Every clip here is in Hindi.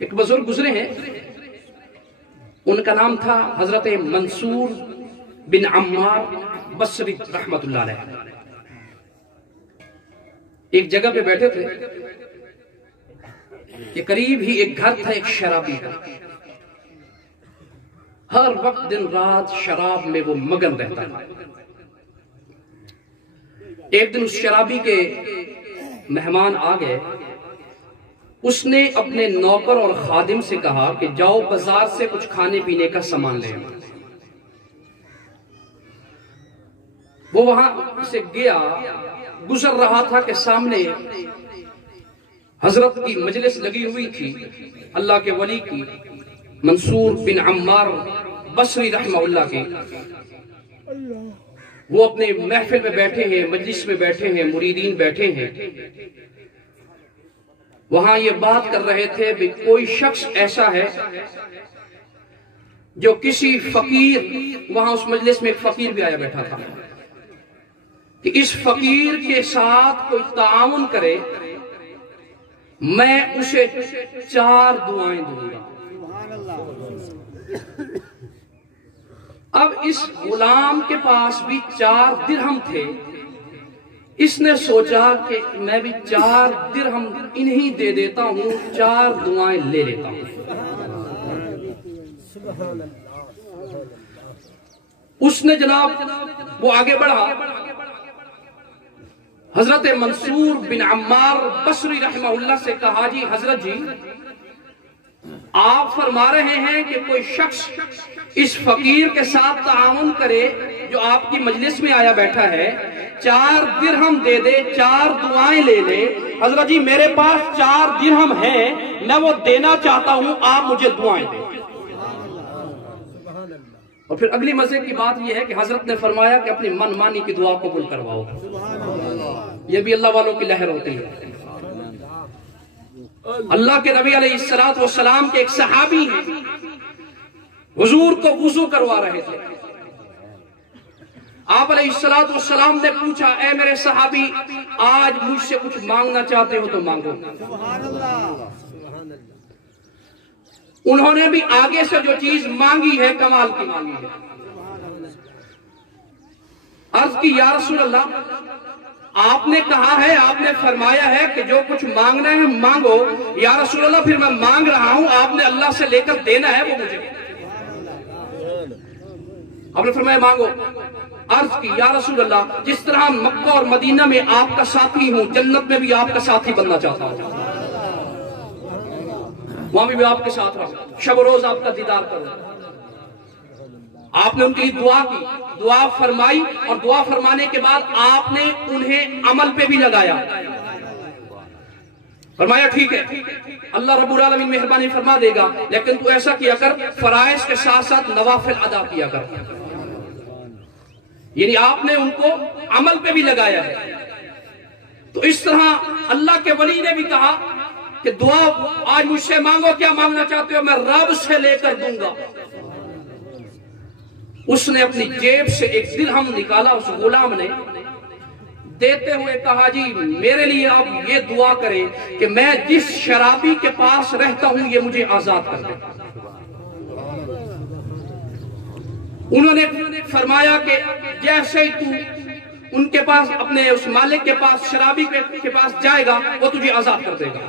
एक बुजुर्ग गुजरे हैं, उनका नाम था हजरत मंसूर बिन अम्मार बसरी रहमतुल्लाह अलैह। एक जगह पे बैठे थे कि करीब ही एक घर था, एक शराबी का, हर वक्त दिन रात शराब में वो मगन रहता था। एक दिन उस शराबी के मेहमान आ गए। उसने अपने नौकर और खादिम से कहा कि जाओ बाजार से कुछ खाने पीने का सामान ले आओ। वो वहां से गया, गुजर रहा था कि सामने हजरत की मजलिस लगी हुई थी, अल्लाह के वली की, मंसूर बिन अम्मार बसरी रहमतुल्लाह की। वो अपने महफिल में बैठे हैं, मजलिस में बैठे हैं, मुरीदीन बैठे हैं। वहां ये बात कर रहे थे भी कोई शख्स ऐसा है जो किसी फकीर, वहां उस मजलिस में एक फकीर भी आया बैठा था, कि इस फकीर के साथ कोई ताउन करे, मैं उसे 4 दुआएं दूंगा। अब इस गुलाम के पास भी 4 दिरहम थे। इसने सोचा कि मैं भी 4 दिरहम इन्हीं दे देता हूं, 4 दुआएं ले लेता हूं। उसने जनाब वो आगे बढ़ा, हजरत मंसूर बिन अम्मार बसरी रहमतुल्लाह से कहा, जी हजरत जी, आप फरमा रहे हैं कि कोई शख्स इस फकीर के साथ ताउन करे जो आपकी मजलिस में आया बैठा है, 4 दिरहम दे दे, 4 दुआएं ले ले। हजरत जी मेरे पास 4 दिरहम है, मैं वो देना चाहता हूं, आप मुझे दुआएं दें। और फिर अगली मजे की बात यह है कि हजरत ने फरमाया कि अपनी मनमानी की दुआ कबूल करवाओ। यह भी अल्लाह वालों की लहर होती है। अल्लाह के नबी अलैहिस्सलातु वस्सलाम के एक सहाबी हैं, हुजूर को वुजू करवा रहे थे। आप अलैहिस्सलातु वस्सलाम ने पूछा, ए मेरे सहाबी, आज मुझसे कुछ मांगना चाहते हो तो मांगो। उन्होंने भी आगे से जो चीज मांगी है कमाल की मांगी है। अर्ज की, या रसूल अल्लाह, आपने कहा है, आपने फरमाया है कि जो कुछ मांगना है मांगो। या रसूल अल्लाह, फिर मैं मांग रहा हूं, आपने अल्लाह से लेकर देना है वो मुझे। आपने फरमाया मांगो। अर्ज की, या रसूल अल्लाह, जिस तरह मक्का और मदीना में आपका साथी हूं, जन्नत में भी आपका साथी बनना चाहता हूं, वहां भी आपके साथ रहूं, शब रोज आपका दीदार करूं। आपने उनके लिए दुआ की, दुआ फरमाई, और दुआ फरमाने के बाद आपने उन्हें अमल पे भी लगाया। फरमाया ठीक है, अल्लाह रब्बुल आलमीन मेहरबानी फरमा देगा, लेकिन तू ऐसा किया कर, फराइज के साथ साथ नवाफिल अदा किया कर। यानी आपने उनको अमल पे भी लगाया है। तो इस तरह अल्लाह के वली ने भी कहा कि दुआ आज मुझसे मांगो, क्या मांगना चाहते हो, मैं रब से लेकर दूंगा। उसने अपनी जेब से एक दिरहम निकाला, उस गुलाम ने देते हुए कहा, जी मेरे लिए आप ये दुआ करें कि मैं जिस शराबी के पास रहता हूं ये मुझे आजाद कर दे। उन्होंने फरमाया कि जैसे ही तू उनके पास, अपने उस मालिक के पास, शराबी के पास जाएगा, वो तुझे आजाद कर देगा।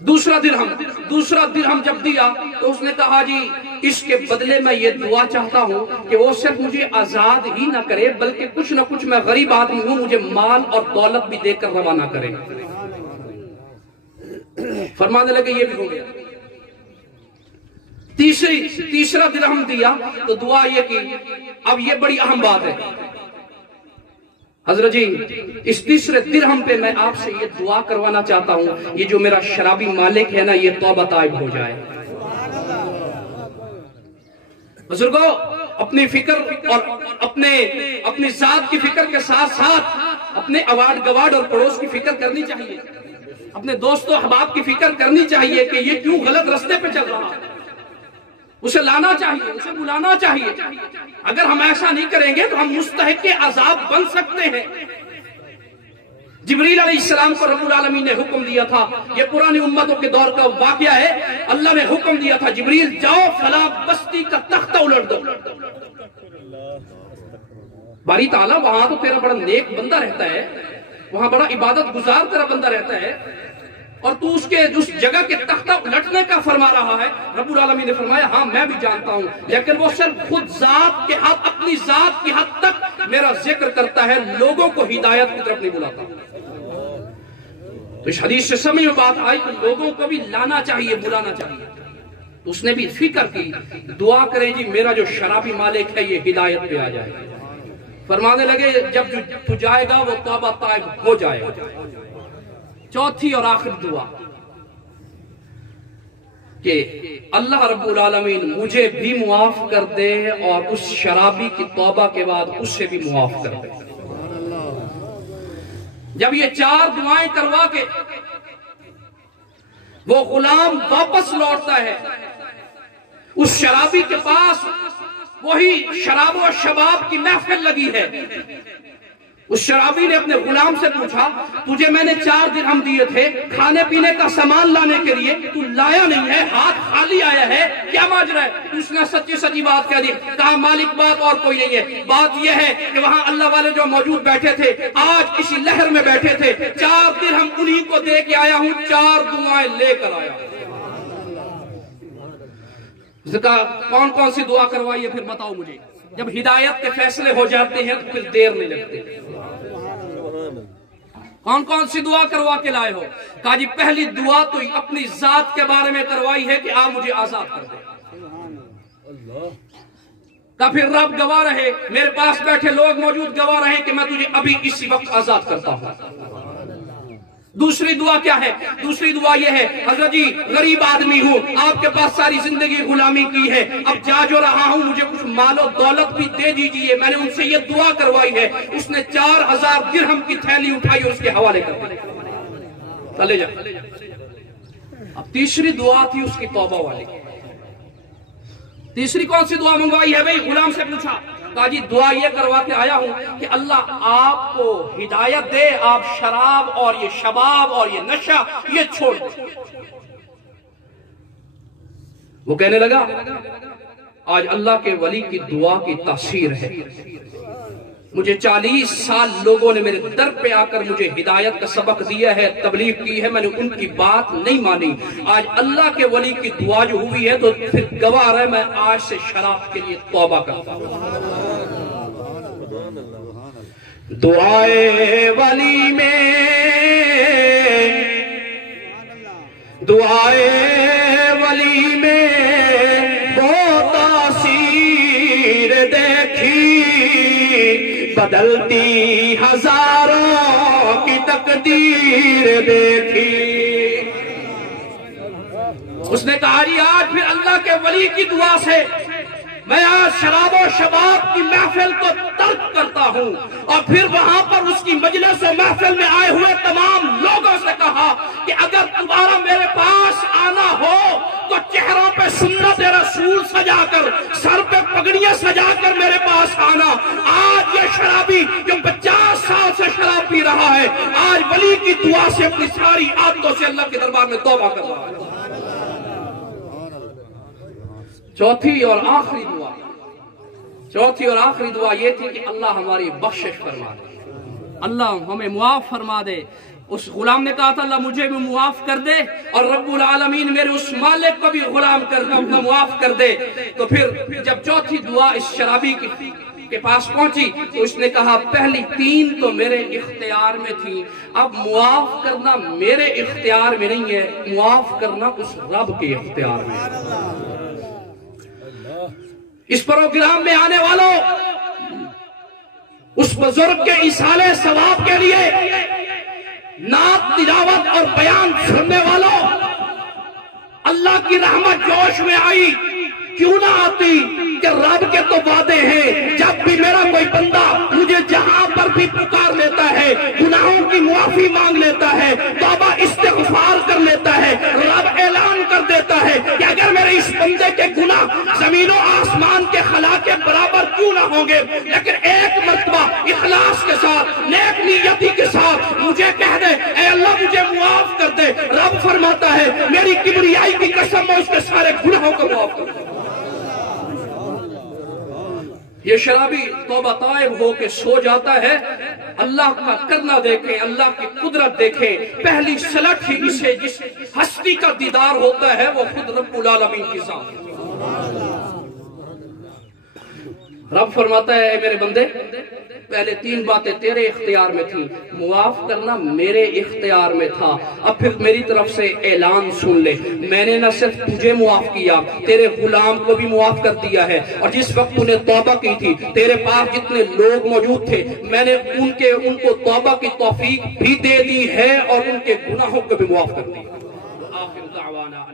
दूसरा दिरहम जब दिया तो उसने कहा, जी इसके बदले मैं ये दुआ चाहता हूं कि वो सिर्फ मुझे आजाद ही ना करे, बल्कि कुछ ना कुछ, मैं गरीब आदमी हूं, मुझे माल और दौलत भी देकर रवाना करे। फरमाने लगे ये भी हो गया। तीसरा दिरहम दिया तो दुआ ये की। अब ये बड़ी अहम बात है हजरत जी, इस तीसरे दिरहम पे मैं आपसे ये दुआ करवाना चाहता हूं, ये जो मेरा शराबी मालिक है ना, ये तौबा ताइब हो जाए। बुजुर्गों, अपनी फिक्र और अपनी जात की फिक्र के साथ साथ अपने अवार्ड गवार्ड और पड़ोस की फिक्र करनी चाहिए। अपने दोस्तों अहबाब की फिक्र करनी चाहिए कि ये क्यों गलत रास्ते पे चल रहा है। उसे लाना चाहिए, उसे बुलाना चाहिए। अगर हम ऐसा नहीं करेंगे तो हम मुस्तहिक़ के अज़ाब बन सकते हैं। जिब्रील अलैहिस्सलाम को रब्बुल आलमीन ने हुक्म दिया था, ये पुरानी उम्मतों के दौर का वाकया है। अल्लाह ने हुक्म दिया था, जिब्रील जाओ फला बस्ती का तख्ता उलट दो। बारी ताला वहां तो तेरा बड़ा नेक बंदा रहता है, वहां बड़ा इबादत गुजार तेरा बंदा रहता है, और तू उसके उस जगह के तख्ता उलटने का फरमा रहा है। रब्बुल आलमीन ने फरमाया, हाँ मैं भी जानता हूं, लेकिन वो सिर्फ खुद जात के हद, अपनी जात की हद तक मेरा जिक्र करता है, लोगों को हिदायत की तरफ नहीं बुलाता। तो इस हदीस से समझ में बात आई कि लोगों को भी लाना चाहिए, बुलाना चाहिए। तो उसने भी फिक्र की, दुआ करें जी मेरा जो शराबी मालिक है ये हिदायत पे आ जाए। फरमाने लगे, जब तू जाएगा वो तौबा ताइब हो जाएगा। चौथी और आखिरी दुआ कि अल्लाह रब्बुल आलमीन मुझे भी मुआफ कर दे और उस शराबी की तौबा के बाद उससे भी मुआफ कर दे। जब ये चार दुआएं करवा के वो गुलाम वापस लौटता है, उस शराबी के पास वही शराब और शबाब की महफिल लगी है। उस शराबी ने अपने गुलाम से पूछा, तुझे मैंने 4 दिरहम दिए थे खाने पीने का सामान लाने के लिए, तू लाया नहीं है, हाथ खाली आया है, क्या माजरा है? उसने सच्ची सच्ची बात कह दी। कहा, मालिक बात और कोई नहीं है, बात यह है कि वहां अल्लाह वाले जो मौजूद बैठे थे आज किसी लहर में बैठे थे, 4 दिरहम उन्हीं को दे के आया हूं, 4 दुआएं लेकर आया। उसने कहा, कौन कौन सी दुआ करवाई है फिर बताओ मुझे। जब हिदायत के फैसले हो जाते हैं तो फिर देर नहीं लगती। कौन कौन सी दुआ करवा के लाए हो? कहा जी पहली दुआ तो अपनी जात के बारे में करवाई है कि आप मुझे आजाद कर दे। का फिर रब गवाह रहे, मेरे पास बैठे लोग मौजूद गवाह रहे कि मैं तुझे अभी इसी वक्त आजाद करता हूं। दूसरी दुआ क्या है? दूसरी दुआ यह है, हजरत जी गरीब आदमी हूं, आपके पास सारी जिंदगी गुलामी की है, अब जा जो रहा हूं, मुझे कुछ मालो दौलत भी दे दीजिए। मैंने उनसे ये दुआ करवाई है। उसने 4000 दिरहम की थैली उठाई और उसके हवाले कर दी, चले जा। अब तीसरी दुआ थी उसकी तौबा वाली। तीसरी कौन सी दुआ मंगवाई है भाई? गुलाम से पूछा, कहा जी दुआ ये करवा के आया हूं कि अल्लाह आपको हिदायत दे, आप शराब और ये शबाब और ये नशा ये छोड़ दो। वो कहने लगा, आज अल्लाह के वली की दुआ की तासीर है। मुझे 40 साल लोगों ने मेरे दर पे आकर मुझे हिदायत का सबक दिया है, तबलीग की है, मैंने उनकी बात नहीं मानी। आज अल्लाह के वली की दुआ जो हुई है तो फिर गवाह है, मैं आज से शराब के लिए तौबा करता हूं। दुआए वली में, दुआए वली में वो तासीर देखी, बदलती हजारों की तकदीर देखी। उसने कहा, आज फिर अल्लाह के वली की दुआ से मैं आज शराब और शबाब की महफिल को तर्क करता हूं। और फिर वहां पर उसकी मजलिस और महफिल में आए हुए तमाम लोगों से कहा कि अगर तुम्हारा मेरे पास आना हो तो चेहरों पे सुन्नत रसूल सजाकर, सर पे पगड़ियां सजाकर मेरे पास आना। आज ये शराबी जो 50 साल से शराब पी रहा है, आज वली की दुआ से अपनी सारी आदतों से अल्लाह के दरबार में तौबा कर रहा है। चौथी और आखिरी दुआ, चौथी और आखिरी दुआ ये थी कि अल्लाह हमारी बख्शिश फरमा दे, अल्लाह हमें मुआफ फरमा दे। उस गुलाम ने कहा था, अल्लाह मुझे भी मुआफ कर दे और रब्बुल आलमीन मेरे उस मालिक को भी गुलाम कर अपना मुआफ कर दे। तो फिर जब चौथी दुआ इस शराबी के पास पहुंची तो उसने कहा, पहली 3 तो मेरे इख्तियार में थी, अब मुआफ करना मेरे इख्तियार में नहीं है, मुआफ करना उस रब के इख्तियार में है। इस प्रोग्राम में आने वालों, उस बुजुर्ग के इसाले सवाब के लिए नात तिलावत और बयान सुनने वालों, अल्लाह की रहमत जोश में आई क्यों ना आती कि रब के तो वादे हैं, जब भी मेरा कोई बंदा मुझे जहां पर भी पुकार लेता है, गुनाहों की मुआफी मांग लेता है, तौबा इस्तिग़फ़ार कर लेता है, रब ऐलान कर देता है कि अगर मेरे इस बंदे के गुनाह जमीनों आसमान के खला के बराबर क्यों ना होंगे, लेकिन एक मर्तबा इखलास के साथ, नेक नियती के साथ मुझे मुझे कह दे, ऐ अल्लाह मुझे मुआफ कर दे, रब फरमाता है मेरी किबरियाई की कसम, मैं उसके सारे गुनाहों को मुआफ कर दूं। ये शराबी तौबा ताइब हो के सो जाता है, अल्लाह का करना देखे, अल्लाह की कुदरत देखे, पहली सलट ही इसे जिस हस्ती का दीदार होता है वो खुद रब्बुल आलमीन की जात। रब फरमाता है मेरे बंदे, पहले 3 बातें तेरे इख्तियार में थी, मुआफ करना मेरे इख्तियार में था, अब फिर मेरी तरफ से ऐलान सुन ले, मैंने न सिर्फ तुझे मुआफ किया, तेरे गुलाम को भी मुआफ कर दिया है। और जिस वक्त तूने तौबा की थी, तेरे पास जितने लोग मौजूद थे, मैंने उनको तौबा की तौफीक भी दे दी है और उनके गुनाहों को भी मुआफ कर दिया। आखिर दावाना